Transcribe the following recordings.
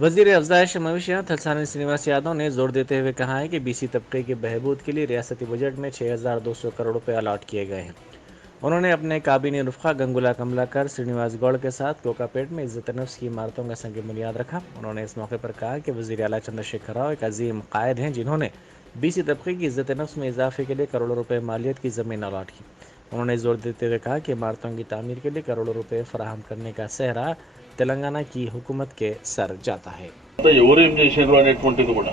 وزیر افزائش مویشیات تھلسانی سرینواس یادو نے زور دیتے ہوئے کہا ہے کہ بی سی طبقے کے بہبود کے لیے ریاستی بجٹ میں 6,200 کروڑ روپے الاٹ کیے گئے ہیں۔ انہوں نے اپنے کابینی رفقا گنگولا کملاکر سرینواس گوڑ کے ساتھ کوکاپیٹ میں عزت نفس کی عمارتوں کا سنگ بنیاد رکھا۔ انہوں نے اس موقع پر کہا کہ وزیر اعلیٰ چندر شیکھر راؤ ایک عظیم قائد ہیں جنہوں نے بی سی طبقے کی عزت نفس میں اضافے کے لیے کروڑوں روپے مالیت کی زمین الاٹ کی۔ انہوں نے زور دیتے ہوئے کہا کہ عمارتوں کی تعمیر کے لیے کروڑوں روپے فراہم کرنے کا سہرا تلنگانہ کی حکومت کے سر جاتا ہے۔ ఎవరు ఏం చేశారు అనేటువంటిది కూడా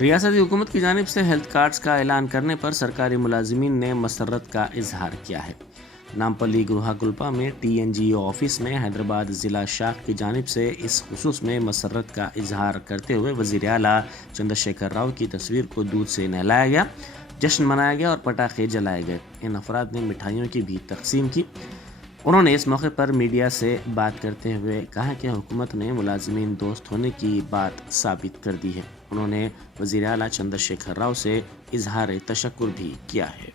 ریاستی حکومت کی جانب سے ہیلتھ کارڈز کا اعلان کرنے پر سرکاری ملازمین نے مسرت کا اظہار کیا ہے۔ نامپلی گروہا گلپا میں T N G O office میں حیدرآباد ضلع شاخ کی جانب سے اس خصوص میں مسرت کا اظہار کرتے ہوئے وزیر اعلیٰ چندر شیکھر راؤ کی تصویر کو دودھ سے نہلایا گیا، جشن منایا گیا اور پٹاخے جلائے گئے۔ ان افراد نے مٹھائیوں کی بھی تقسیم کی۔ انہوں نے اس موقع پر میڈیا سے بات کرتے ہوئے کہا کہ حکومت نے ملازمین دوست ہونے کی بات ثابت کر دی ہے۔ انہوں نے وزیر اعلیٰ چندر شیکھر راؤ سے اظہار تشکر بھی کیا ہے۔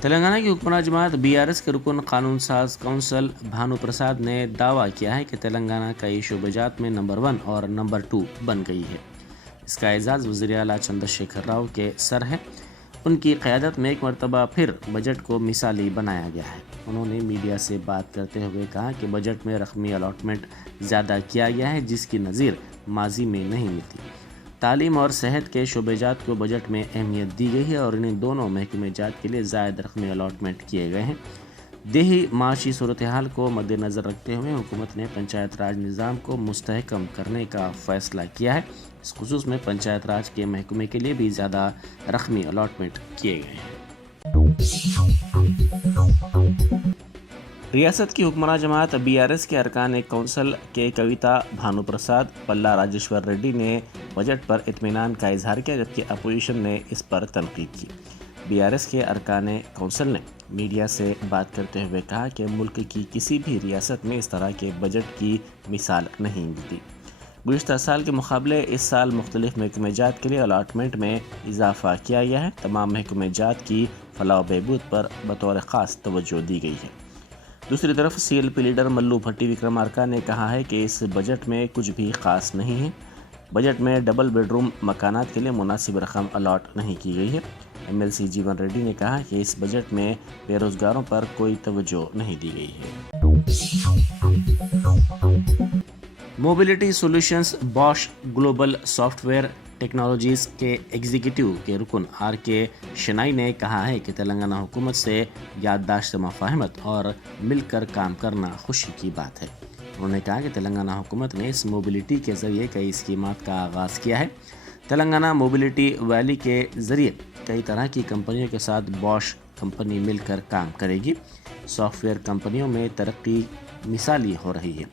تلنگانہ کی حکمراں جماعت بی آر ایس کے رکن قانون ساز کونسل بھانو پرساد نے دعویٰ کیا ہے کہ تلنگانہ کئی شعبہ جات میں نمبر 1 اور نمبر 2 بن گئی ہے۔ اس کا اعزاز وزیر اعلیٰ چندر شیکھر راؤ کے سر ہے۔ ان کی قیادت میں ایک مرتبہ پھر بجٹ کو مثالی بنایا گیا ہے۔ انہوں نے میڈیا سے بات کرتے ہوئے کہا کہ بجٹ میں رقمی الاٹمنٹ زیادہ کیا گیا ہے جس کی نظیر ماضی میں نہیں ملتی۔ تعلیم اور صحت کے شعبہ جات کو بجٹ میں اہمیت دی گئی ہے اور انہیں دونوں محکمہ جات کے لیے زائد رقمی الاٹمنٹ کیے گئے ہیں۔ دیہی معاشی صورتحال کو مد نظر رکھتے ہوئے حکومت نے پنچایت راج نظام کو مستحکم کرنے کا فیصلہ کیا ہے۔ اس خصوص میں پنچایت راج کے محکمے کے لیے بھی زیادہ رقمی الاٹمنٹ کیے گئے ہیں۔ ریاست کی حکمراں جماعت بی آر ایس کے ارکان کونسل کے کویتا بھانو پرساد پلا راجیشور ریڈی نے بجٹ پر اطمینان کا اظہار کیا، جبکہ اپوزیشن نے اس پر تنقید کی۔ بی آر ایس کے ارکان کونسل نے میڈیا سے بات کرتے ہوئے کہا کہ ملک کی کسی بھی ریاست میں اس طرح کے بجٹ کی مثال نہیں ملتی۔ گزشتہ سال کے مقابلے اس سال مختلف محکمہ جات کے لیے الاٹمنٹ میں اضافہ کیا گیا ہے۔ تمام محکمہ جات کی فلاح و بہبود پر بطور خاص توجہ دی گئی ہے۔ دوسری طرف سی ایل پی لیڈر ملو بھٹی وکرمارکا نے کہا ہے کہ اس بجٹ میں کچھ بھی خاص نہیں ہے۔ بجٹ میں ڈبل بیڈ روم مکانات کے لیے مناسب رقم الاٹ نہیں کی گئی ہے۔ ایم ایل سی جیون ریڈی نے کہا کہ اس بجٹ میں بے روزگاروں پر کوئی توجہ نہیں دی گئی ہے۔ Mobility solutions Bosch global software technologies کے ایگزیکٹو کے رکن آر کے شنائی نے کہا ہے کہ تلنگانہ حکومت سے یادداشت مفاہمت اور مل کر کام کرنا خوشی کی بات ہے۔ انہوں نے کہا کہ تلنگانہ حکومت نے اس موبلٹی کے ذریعے کئی اسکیمات کا آغاز کیا ہے۔ تلنگانہ موبلٹی ویلی کے ذریعے کئی طرح کی کمپنیوں کے ساتھ بوش کمپنی مل کر کام کرے گی۔ سافٹ ویئر کمپنیوں میں ترقی مثالی ہو رہی ہے۔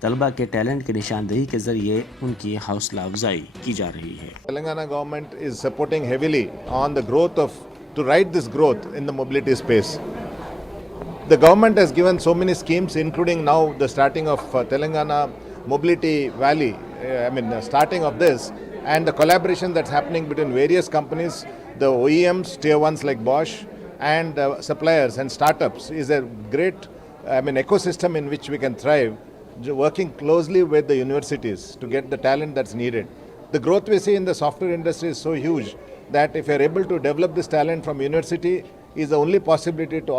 طلبہ کے ٹیلنٹ کی نشاندہی کے ذریعے ان کی حوصلہ افزائی کی جا رہی ہے۔ Telangana government is supporting heavily on the growth to ride this growth in the mobility space. The government has given so many schemes, including now the starting of Telangana Mobility Valley, starting of this, and the collaboration that's happening between various companies, the OEMs, tier ones like Bosch, and suppliers and startups is a great ecosystem in which we can thrive, working closely with the universities to get the talent that's needed. The growth we see in the software industry is so huge that if you're able to develop this talent from university is the only possibility to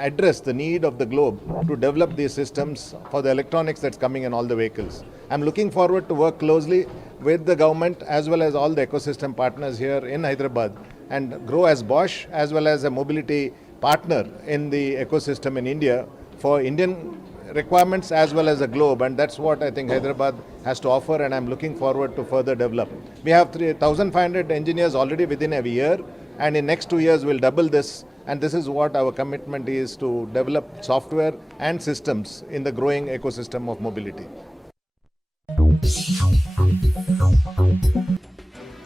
address the need of the globe to develop these systems for the electronics that's coming in all the vehicles. I'm looking forward to work closely with the government as well as all the ecosystem partners here in Hyderabad and grow as Bosch as well as a mobility partner in the ecosystem in India for Indian requirements as well as the globe, and that's what I think Hyderabad has to offer, and I'm looking forward to further develop. We have 3,500 engineers already within a year, and in next 2 years we'll double this, and this is what our commitment is, to develop software and systems in the growing ecosystem of mobility.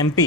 MP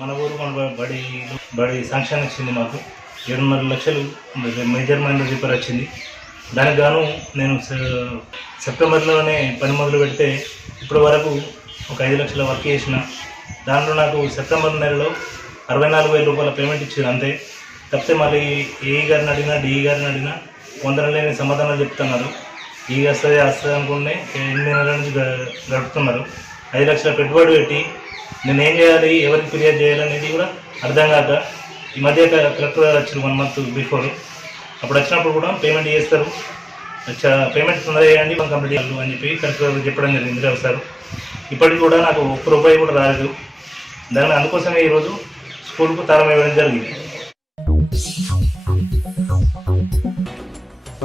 మన ఊరు బడి sanction వచ్చింది మాకు 7.5 లక్షలు major minor repair వచ్చింది. దానికి గాను నేను సెప్టెంబర్లోనే పని మొదలు పెడితే ఇప్పటి వరకు ఒక 5 లక్షల వర్క్ చేసిన. దాంట్లో నాకు సెప్టెంబర్ నెలలో 64,000 రూపాయల పేమెంట్ ఇచ్చారు అంతే. తప్పితే మళ్ళీ ఏఈ గారిని అడిగినా డిఈ గారిని అడిగినా పొందలేని సమాధానాలు చెప్తున్నారు. ఈ వస్తుంది అనుకునే 8 నెలల నుంచి గడుపుతున్నారు. 5 లక్షల పెట్టుబడి పెట్టి నేను ఏం చేయాలి, ఎవరికి ఫిర్యాదు చేయాలనేది కూడా అర్థం కాక ఈ మధ్య కలెక్టర్ వచ్చారు 1 మంత్ బిఫోర్. అప్పుడు వచ్చినప్పుడు కూడా పేమెంట్ చేస్తారు, పేమెంట్ తొందరగా చేయండి కంప్లీట్ చేయాలి అని చెప్పి కలెక్టర్ చెప్పడం జరిగింది సార్. ఇప్పటికి కూడా నాకు ₹1 కూడా రాలేదు. దాని అందుకోసమే ఈరోజు స్కూల్కు తాళం వేయడం జరిగింది.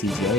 CJI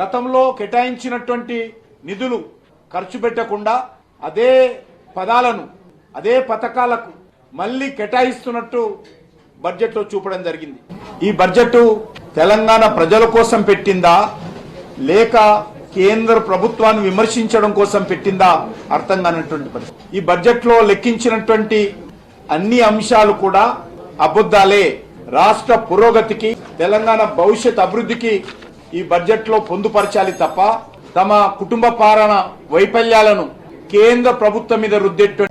గతంలో కేటాయించినటువంటి నిధులు ఖర్చు పెట్టకుండా అదే పదాలను అదే పథకాలకు మళ్ళీ కేటాయిస్తున్నట్టు బడ్జెట్లో చూపడం జరిగింది. ఈ బడ్జెట్ తెలంగాణ ప్రజల కోసం పెట్టిందా లేక కేంద్ర ప్రభుత్వాన్ని విమర్శించడం కోసం పెట్టిందా అర్థం కానటువంటి పరిస్థితి. ఈ బడ్జెట్ లో లెక్కించినటువంటి అన్ని అంశాలు కూడా అబద్ధాలే. రాష్ట్ర పురోగతికి తెలంగాణ భవిష్యత్ అభివృద్ధికి ఈ బడ్జెట్ లో పొందుపరచాలి తప్ప తమ కుటుంబ పాలన వైఫల్యాలను కేంద్ర ప్రభుత్వం మీద రుద్దేటువంటి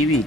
EV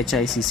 HICC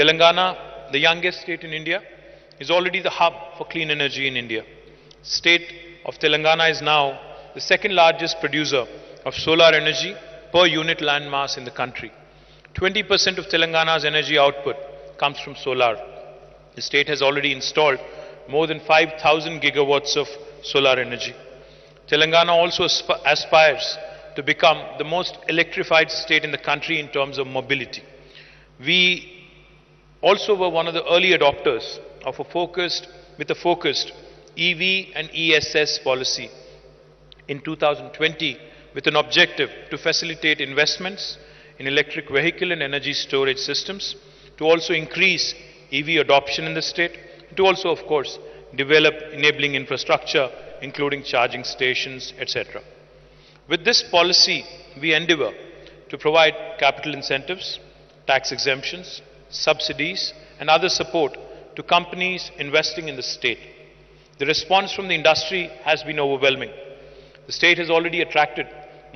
Telangana, the youngest state in India, is already the hub for clean energy in India. State of Telangana is now the second largest producer of solar energy per unit land mass in the country. 20% of Telangana's energy output comes from solar. The state has already installed more than 5,000 gigawatts of solar energy. Telangana also aspires to become the most electrified state in the country in terms of mobility. We also were one of the early adopters of a focused EV and ESS policy in 2020 with an objective to facilitate investments in electric vehicle and energy storage systems, to also increase EV adoption in the state, to also, of course, develop enabling infrastructure, including charging stations, etc. With this policy, we endeavor to provide capital incentives, tax exemptions, subsidies, and other support to companies investing in the state. The response from the industry has been overwhelming. The state has already attracted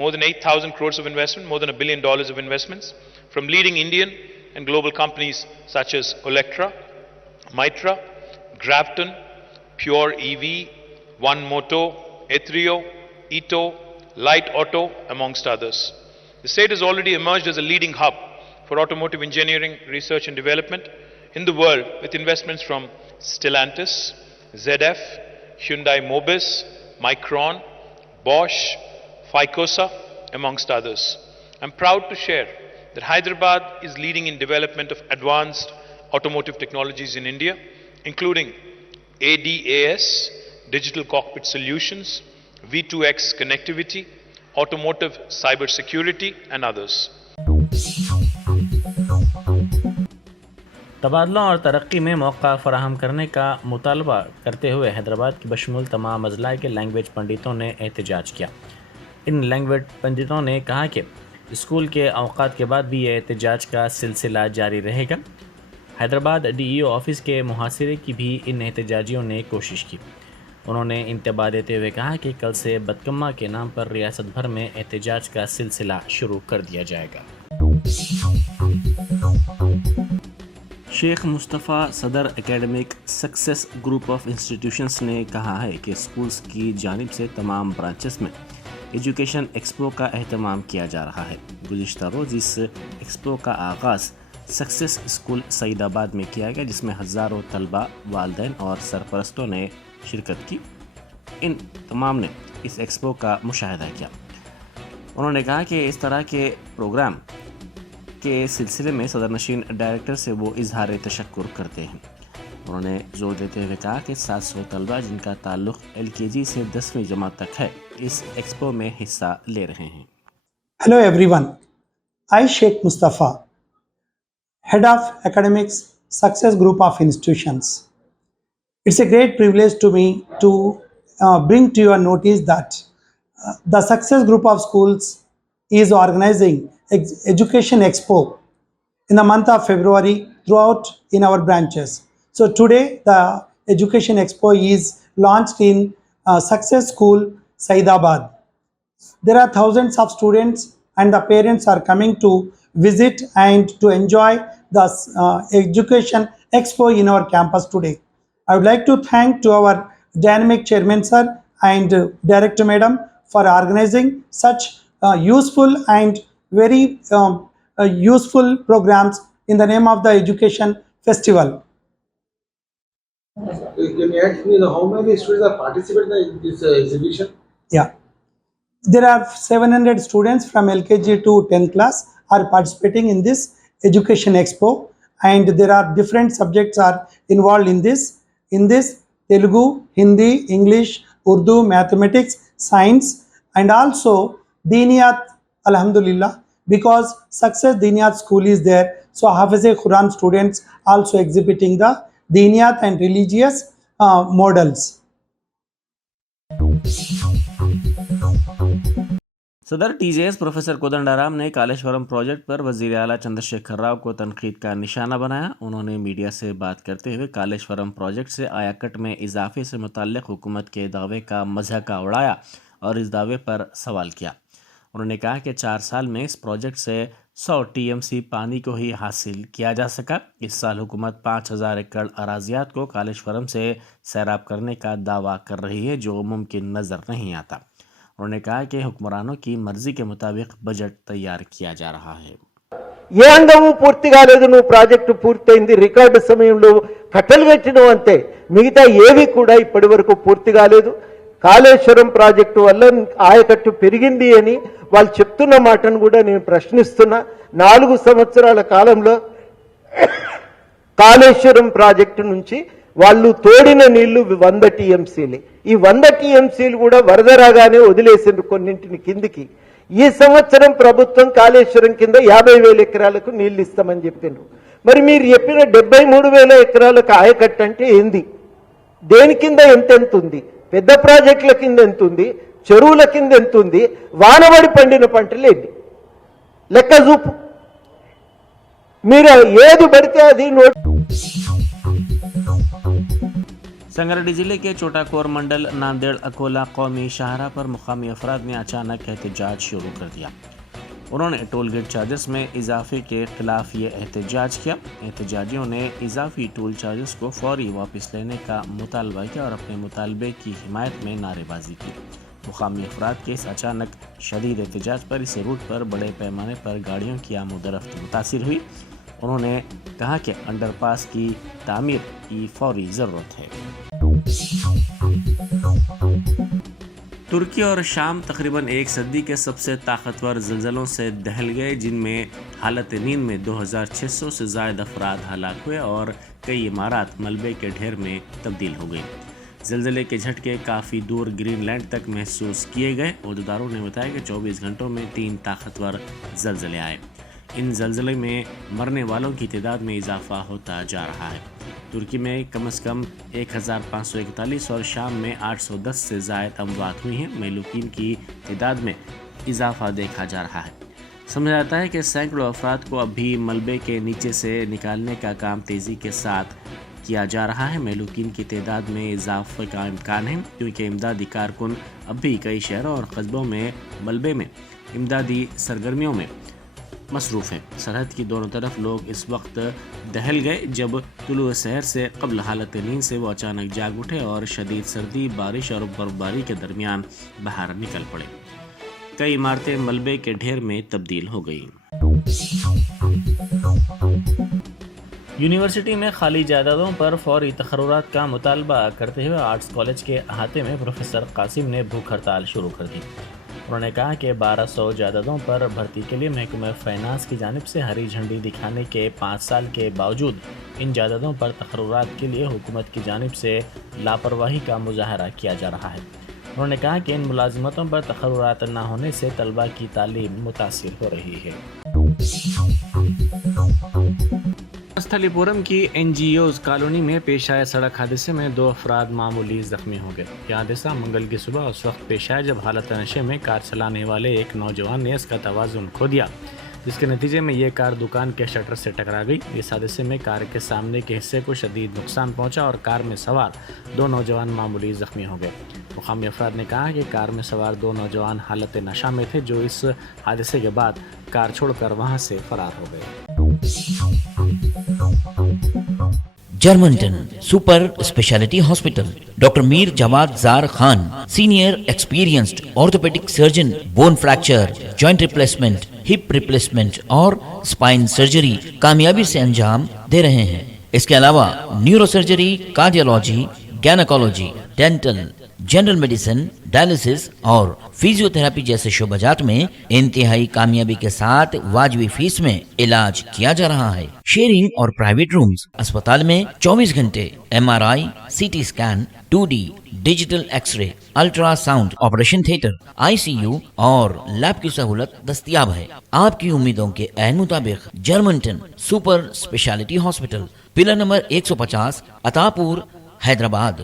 more than 8,000 crores of investment, more than $1 billion of investments from leading Indian and global companies such as Olectra, Mitra, Grafton, Pure EV, One Moto, Ethrio, Ito, Light Auto, amongst others. The state has already emerged as a leading hub for automotive engineering, research and development in the world, with investments from Stellantis, ZF, Hyundai Mobis, Micron, Bosch, Ficosa, amongst others. I'm proud to share that Hyderabad is leading in development of advanced automotive technologies in India, including ADAS, digital cockpit solutions, V2X connectivity, automotive cybersecurity, and others. تبادلوں اور ترقی میں موقع فراہم کرنے کا مطالبہ کرتے ہوئے حیدرآباد کی بشمول تمام اضلاع کے لینگویج پنڈتوں نے احتجاج کیا. ان لینگویج پنڈتوں نے کہا کہ اسکول کے اوقات کے بعد بھی یہ احتجاج کا سلسلہ جاری رہے گا. Hyderabad D E O office کے محاصرے کی بھی ان احتجاجیوں نے کوشش کی. انہوں نے انتباہ دیتے ہوئے کہا کہ کل سے بدکما کے نام پر ریاست بھر میں احتجاج کا سلسلہ شروع کر دیا جائے گا. شیخ مصطفیٰ صدر academic success group of institutions نے کہا ہے کہ اسکولز کی جانب سے تمام برانچز میں ایجوکیشن ایکسپو کا اہتمام کیا جا رہا ہے. گزشتہ روز اس ایکسپو کا آغاز سکسیس اسکول سعید آباد میں کیا گیا، جس میں ہزاروں طلباء، والدین اور سرپرستوں نے شرکت کی. ان تمام نے اس ایکسپو کا مشاہدہ کیا. انہوں نے کہا کہ اس طرح کے پروگرام کے سلسلے میں صدر نشین ڈائریکٹر سے وہ اظہار تشکر کرتے ہیں. انہوں نے زور دیتے ہوئے کہا کہ 700 طلباء جن کا تعلق LKG سے 10ویں جماعت تک ہے اس ایکسپو میں حصہ لے رہے ہیں. Hello everyone, I Sheikh Mustafa, Head of Academics Success Group of Institutions. It's a great privilege to me to bring to your notice that the Success Group of Schools is organizing Education Expo in the month of February throughout in our branches. So today the Education Expo is launched in Success School, Saidabad. There are thousands of students and the parents are coming to visit and to enjoy the Education Expo in our campus today. I would like to thank to our dynamic chairman sir and director madam for organizing such useful and very useful programs in the name of the education festival. Can you ask me how many students are participating in this exhibition? Yeah, there are 700 students from LKG to 10th class are participating in this Education Expo, and there are different subjects are involved in this. In this, Telugu, Hindi, English, Urdu, Mathematics, Science, and also Diniyat, Alhamdulillah, because Success Diniyat School is there. So Hafiz-e Quran students also exhibiting the Diniyat and religious models. صدر TJS professor Kodandaram نے Kaleshwaram project پر وزیر اعلیٰ چندرشیکھر راؤ کو تنقید کا نشانہ بنایا. انہوں نے میڈیا سے بات کرتے ہوئے کالیشورم پروجیکٹ سے آیا کٹ میں اضافے سے متعلق حکومت کے دعوے کا مضحکہ اڑایا اور اس دعوے پر سوال کیا. انہوں نے کہا کہ 4 سال میں اس پروجیکٹ سے 100 TMC پانی کو ہی حاصل کیا جا سکا. اس سال حکومت 5000 ایکڑ اراضیات کو کالیشورم سے سیراب کرنے کا دعویٰ کر رہی ہے جو ممکن نظر نہیں آتا. انہوں نے کہا کہ حکمرانوں کی مرضی کے مطابق بجٹ تیار کیا جا رہا ہے. ఏ అంగము పూర్తి కాలేదు, నువ్వు ప్రాజెక్టు పూర్తయింది, రికార్డు సమయంలో కట్టలు కట్టినవు అంతే, మిగతా ఏవి కూడా ఇప్పటి వరకు పూర్తి కాలేదు. కాళేశ్వరం ప్రాజెక్టు వల్ల ఆయకట్టు పెరిగింది అని వాళ్ళు చెప్తున్న మాటను కూడా నేను ప్రశ్నిస్తున్నా. 4 సంవత్సరాల కాలంలో కాళేశ్వరం ప్రాజెక్టు నుంచి వాళ్ళు తోడిన నీళ్లు 100 TMCలు. ఈ 100 TMCలు కూడా వరద రాగానే వదిలేసిండ్రు కొన్నింటిని కిందికి. ఈ సంవత్సరం ప్రభుత్వం కాళేశ్వరం కింద 50,000 ఎకరాలకు నీళ్లు ఇస్తామని చెప్పిండ్రు. మరి మీరు చెప్పిన 73,000 ఎకరాలకు ఆయకట్టు అంటే ఏంది? దేని కింద ఎంత ఉంది? పెద్ద ప్రాజెక్టుల కింద ఎంత ఉంది? చెరువుల కింద ఎంత ఉంది? వానబడి పండిన పంటలు ఏంటి? లెక్క చూపు. మీరు ఏది పడితే అది سنگریڈی ضلع کے چوٹا کور منڈل ناندیڑ اکولا قومی شاہراہ پر مقامی افراد نے اچانک احتجاج شروع کر دیا. انہوں نے ٹول گیٹ چارجز میں اضافے کے خلاف یہ احتجاج کیا. احتجاجیوں نے اضافی ٹول چارجز کو فوری واپس لینے کا مطالبہ کیا اور اپنے مطالبے کی حمایت میں نعرے بازی کی. مقامی افراد کے اس اچانک شدید احتجاج پر اس روٹ پر بڑے پیمانے پر گاڑیوں کی آمد و رفت متاثر ہوئی. انہوں نے کہا کہ انڈر پاس کی تعمیر کی فوری ضرورت ہے۔ ترکی اور شام تقریباً ایک صدی کے سب سے طاقتور زلزلوں سے دہل گئے، جن میں حالت نیند میں 2600 سے زائد افراد ہلاک ہوئے اور کئی عمارات ملبے کے ڈھیر میں تبدیل ہو گئیں۔ زلزلے کے جھٹکے کافی دور گرین لینڈ تک محسوس کیے گئے۔ عہدیداروں نے بتایا کہ 24 گھنٹوں میں 3 طاقتور زلزلے آئے۔ ان زلزلے میں مرنے والوں کی تعداد میں اضافہ ہوتا جا رہا ہے۔ ترکی میں کم از کم 1541 اور شام میں 810 سے زائد اموات ہوئی ہیں۔ مہلوکین کی تعداد میں اضافہ دیکھا جا رہا ہے۔ سمجھا جاتا ہے کہ سینکڑوں افراد کو اب بھی ملبے کے نیچے سے نکالنے کا کام تیزی کے ساتھ کیا جا رہا ہے۔ مہلوکین کی تعداد میں اضافے کا امکان ہے کیونکہ امدادی کارکن اب بھی کئی شہروں اور قصبوں میں ملبے میں امدادی سرگرمیوں میں مصروف ہیں۔ سرحد کی دونوں طرف لوگ اس وقت دہل گئے جب طلوع سحر سے قبل حالت نیند سے وہ اچانک جاگ اٹھے اور شدید سردی، بارش اور برفباری کے درمیان باہر نکل پڑے۔ کئی عمارتیں ملبے کے ڈھیر میں تبدیل ہو گئیں۔ یونیورسٹی میں خالی جائیدادوں پر فوری تقررات کا مطالبہ کرتے ہوئے آرٹس کالج کے احاطے میں پروفیسر قاسم نے بھوک ہڑتال شروع کر دی۔ انہوں نے کہا کہ 1200 جائیدادوں پر بھرتی کے لیے محکمہ فائنانس کی جانب سے ہری جھنڈی دکھانے کے 5 سال کے باوجود ان جائیدادوں پر تقررات کے لیے حکومت کی جانب سے لاپرواہی کا مظاہرہ کیا جا رہا ہے۔ انہوں نے کہا کہ ان ملازمتوں پر تقررات نہ ہونے سے طلبہ کی تعلیم متاثر ہو رہی ہے۔ استھلی پورم کی این جی اوز کالونی میں پیش آئے سڑک حادثے میں 2 افراد معمولی زخمی ہو گئے۔ یہ حادثہ منگل کی صبح اس وقت پیش آیا جب حالت نشے میں کار چلانے والے ایک نوجوان نے اس کا توازن کھو دیا، جس کے نتیجے میں یہ کار دکان کے شٹر سے ٹکرا گئی۔ اس حادثے میں کار کے سامنے کے حصے کو شدید نقصان پہنچا اور کار میں سوار 2 نوجوان معمولی زخمی ہو گئے۔ مقامی افراد نے کہا کہ کار میں سوار 2 نوجوان حالت نشہ میں تھے جو اس حادثے کے بعد کار چھوڑ کر وہاں سے فرار ہو گئے۔ Germanten super specialty hospital, doctor Mir Jawad Zar Khan, senior experienced orthopaedic surgeon, bone fracture, joint replacement, hip replacement اور اسپائن سرجری کامیابی سے انجام دے رہے ہیں۔ اس کے علاوہ neurosurgery, cardiology, gynaecology, dental, general medicine, dialysis اور فزیو تھراپی جیسے شعبہ جات میں انتہائی کامیابی کے ساتھ واجبی فیس میں علاج کیا جا رہا ہے۔ شیئرنگ اور پرائیویٹ رومز، اسپتال میں 24 گھنٹے M R I, C T scan, 2D digital X ray, ultrasound, operation theatre, I C U اور لیب کی سہولت دستیاب ہے۔ آپ کی امیدوں کے عین مطابق Germanten super specialty hospital, pillar number 150، Attapur, Hyderabad.